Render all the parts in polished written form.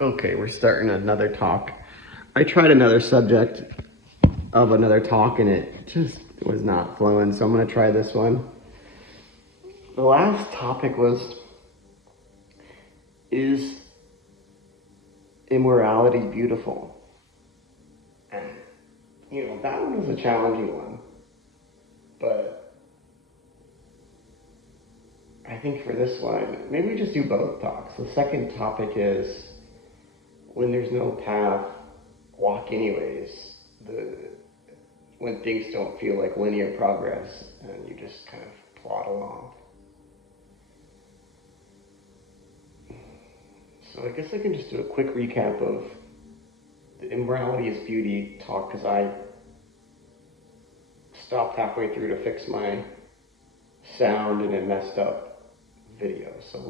Okay, we're starting another talk. I tried another subject of another talk and it just was not flowing, so I'm going to try this one. The last topic was, is immorality beautiful? And, that one was a challenging one. But I think for this one, maybe we just do both talks. The second topic is, when there's no path, walk anyways. When things don't feel like linear progress and you just kind of plod along. So I guess I can just do a quick recap of the immorality is beauty talk, because I stopped halfway through to fix my sound and it messed up video. So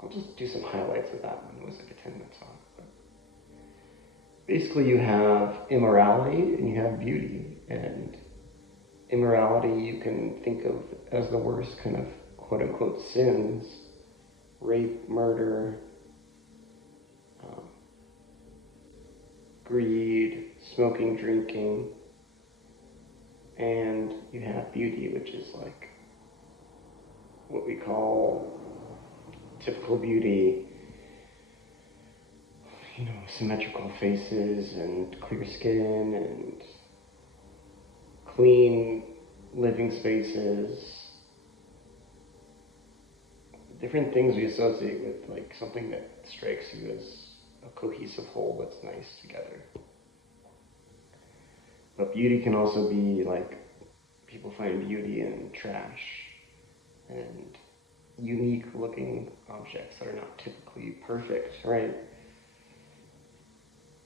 I'll just do some highlights of that one. It was like a 10-minute talk. But basically you have immorality and you have beauty. And immorality you can think of as the worst kind of quote unquote sins: rape, murder, greed, smoking, drinking. And you have beauty, which is like what we call typical beauty, symmetrical faces and clear skin and clean living spaces, different things we associate with like something that strikes you as a cohesive whole that's nice together. But beauty can also be like, people find beauty in trash and unique looking objects that are not typically perfect, right?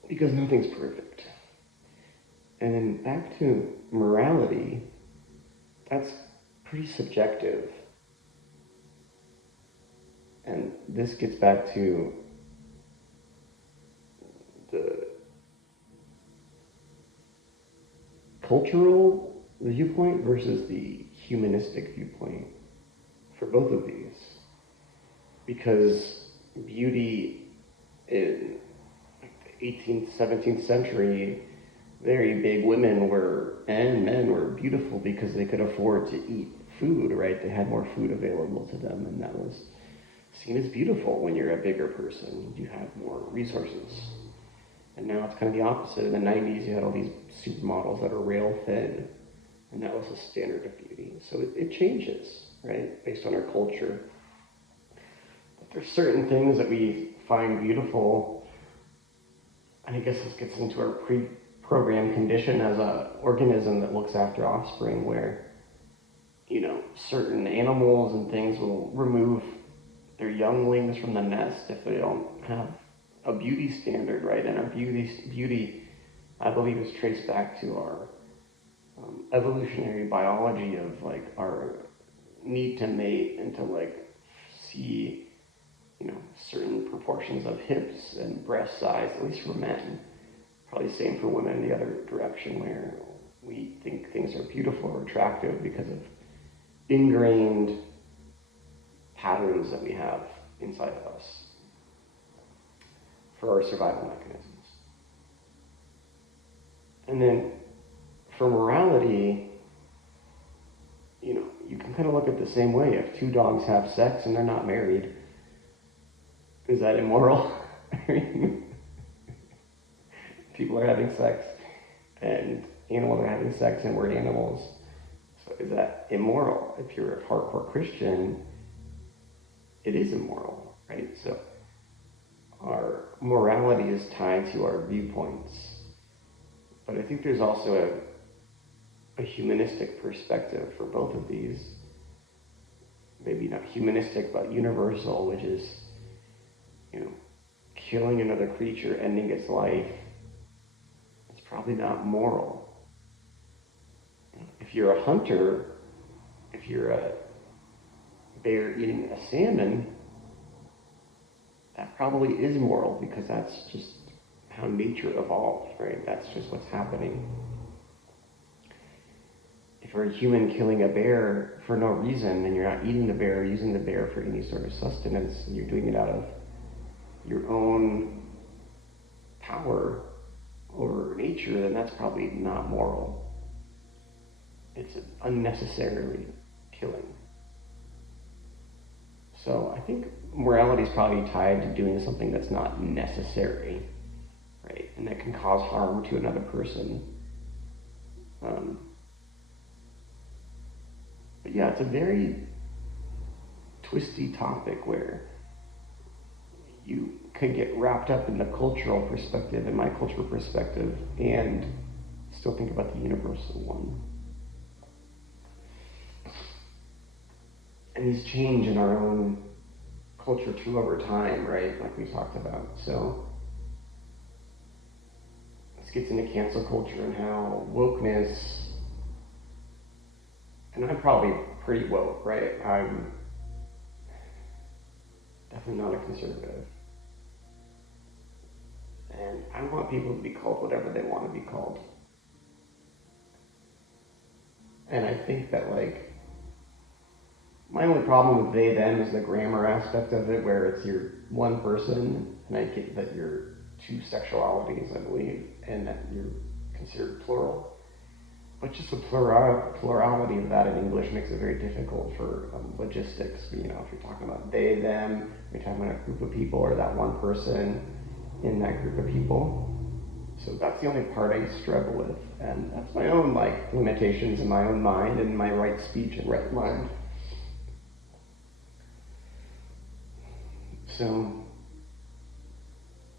Because nothing's perfect. And then back to morality, that's pretty subjective. And this gets back to the cultural viewpoint versus the humanistic viewpoint for both of these. Because beauty in the 18th, 17th century, very big women and men were beautiful because they could afford to eat food, right? They had more food available to them, and that was seen as beautiful. When you're a bigger person, you have more resources. And now it's kind of the opposite. In the 90s, you had all these supermodels that are rail thin, and that was a standard of beauty. So it changes, right, based on our culture. But there's certain things that we find beautiful, and I guess this gets into our pre-programmed condition as an organism that looks after offspring, where, certain animals and things will remove their younglings from the nest if they don't have a beauty standard, right? And our beauty, I believe, is traced back to our evolutionary biology of like our need to mate and to like see, certain proportions of hips and breast size, at least for men. Probably the same for women in the other direction, where we think things are beautiful or attractive because of ingrained patterns that we have inside of us for our survival mechanisms. And then for morality, you can kind of look at it the same way. If two dogs have sex and they're not married, is that immoral? People are having sex and animals are having sex and we're animals. So is that immoral? If you're a hardcore Christian, it is immoral, right? So our morality is tied to our viewpoints. But I think there's also a humanistic perspective for both of these. Maybe not humanistic, but universal, which is, killing another creature, ending its life, it's probably not moral. If you're a hunter, if you're a bear eating a salmon, that probably is moral, because that's just how nature evolved, right? That's just what's happening. If you're a human killing a bear for no reason, and you're not eating the bear or using the bear for any sort of sustenance, and you're doing it out of your own power over nature, then that's probably not moral. It's unnecessarily killing. So I think morality is probably tied to doing something that's not necessary, right? And that can cause harm to another person. But yeah, it's a very twisty topic where you can get wrapped up in the cultural perspective and my cultural perspective and still think about the universal one. And these change in our own culture too over time, right? Like we talked about. So this gets into cancel culture and how wokeness, and I'm probably pretty woke, right? I'm definitely not a conservative. And I want people to be called whatever they want to be called. And I think that, like, my only problem with they, them is the grammar aspect of it, where it's your one person, and I get that you're two sexualities, I believe, and that you're considered plural. But just the plurality of that in English makes it very difficult for logistics. You know, if you're talking about they, them, you're talking about a group of people or that one person in that group of people. So that's the only part I struggle with. And that's my own, like, limitations in my own mind and my right speech and right mind. So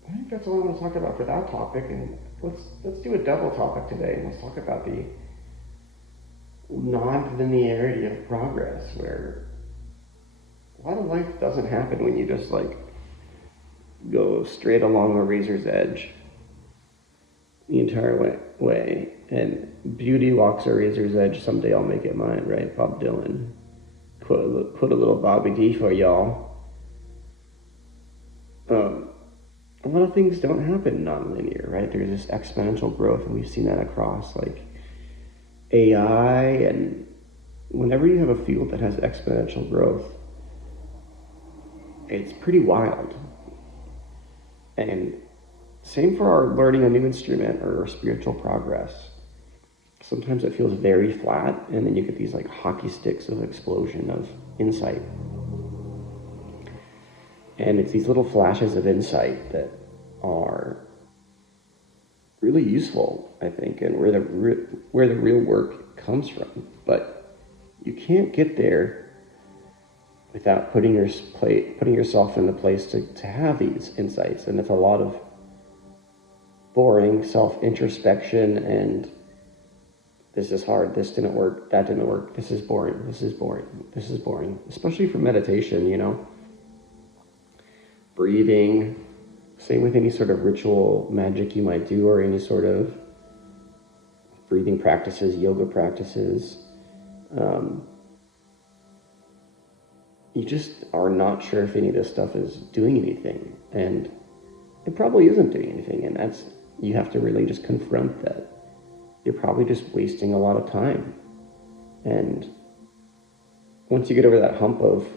I think that's all I want to talk about for that topic. And let's do a double topic today. And let's talk about the non-linearity of progress, where a lot of life doesn't happen when you just, like, go straight along a razor's edge the entire way. And beauty walks a razor's edge, someday I'll make it mine, right? Bob Dylan. Put a little Bobby D for y'all. A lot of things don't happen non-linear, right? There's this exponential growth, and we've seen that across, like, AI, and whenever you have a field that has exponential growth, it's pretty wild. And same for our learning a new instrument or spiritual progress. Sometimes it feels very flat, and then you get these, like, hockey sticks of explosion of insight. And it's these little flashes of insight that are really useful, I think, and where the real work comes from. But you can't get there without putting yourself in the place to have these insights. And it's a lot of boring self-introspection and this is hard, this didn't work, that didn't work, this is boring, this is boring, this is boring. Especially for meditation, you know. Breathing, same with any sort of ritual magic you might do, or any sort of breathing practices, yoga practices. You just are not sure if any of this stuff is doing anything, and it probably isn't doing anything, and you have to really just confront that. You're probably just wasting a lot of time. And once you get over that hump of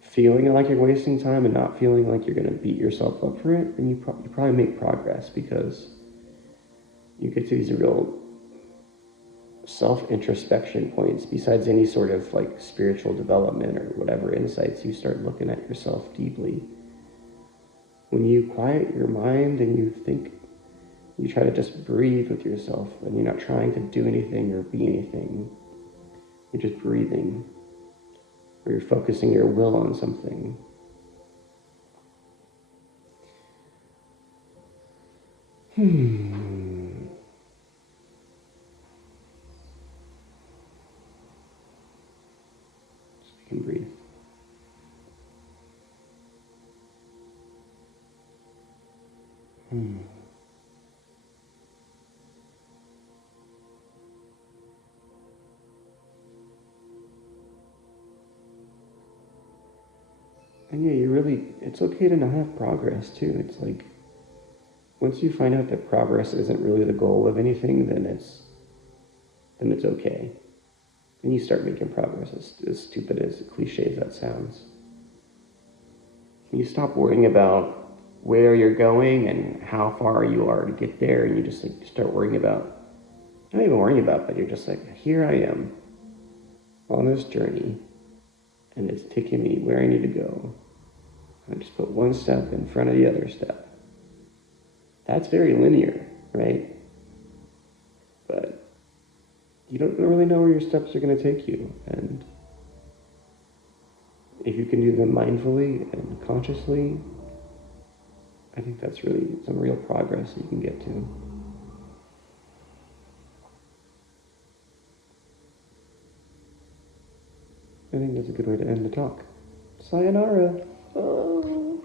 feeling like you're wasting time and not feeling like you're going to beat yourself up for it, then you probably make progress, because you get to these real self-introspection points. Besides any sort of, like, spiritual development or whatever insights, you start looking at yourself deeply. When you quiet your mind and you think, you try to just breathe with yourself, and you're not trying to do anything or be anything. You're just breathing. Or you're focusing your will on something. So we can breathe. And yeah, it's okay to not have progress too. It's like, once you find out that progress isn't really the goal of anything, then it's okay. Then you start making progress, as stupid as cliche as that sounds. You stop worrying about where you're going and how far you are to get there, and you just like start worrying about, not even worrying about, but you're just like, here I am on this journey, and it's taking me where I need to go. I just put one step in front of the other step. That's very linear, right? But you don't really know where your steps are going to take you. And if you can do them mindfully and consciously, I think that's really some real progress you can get to. I think that's a good way to end the talk. Sayonara. Oh.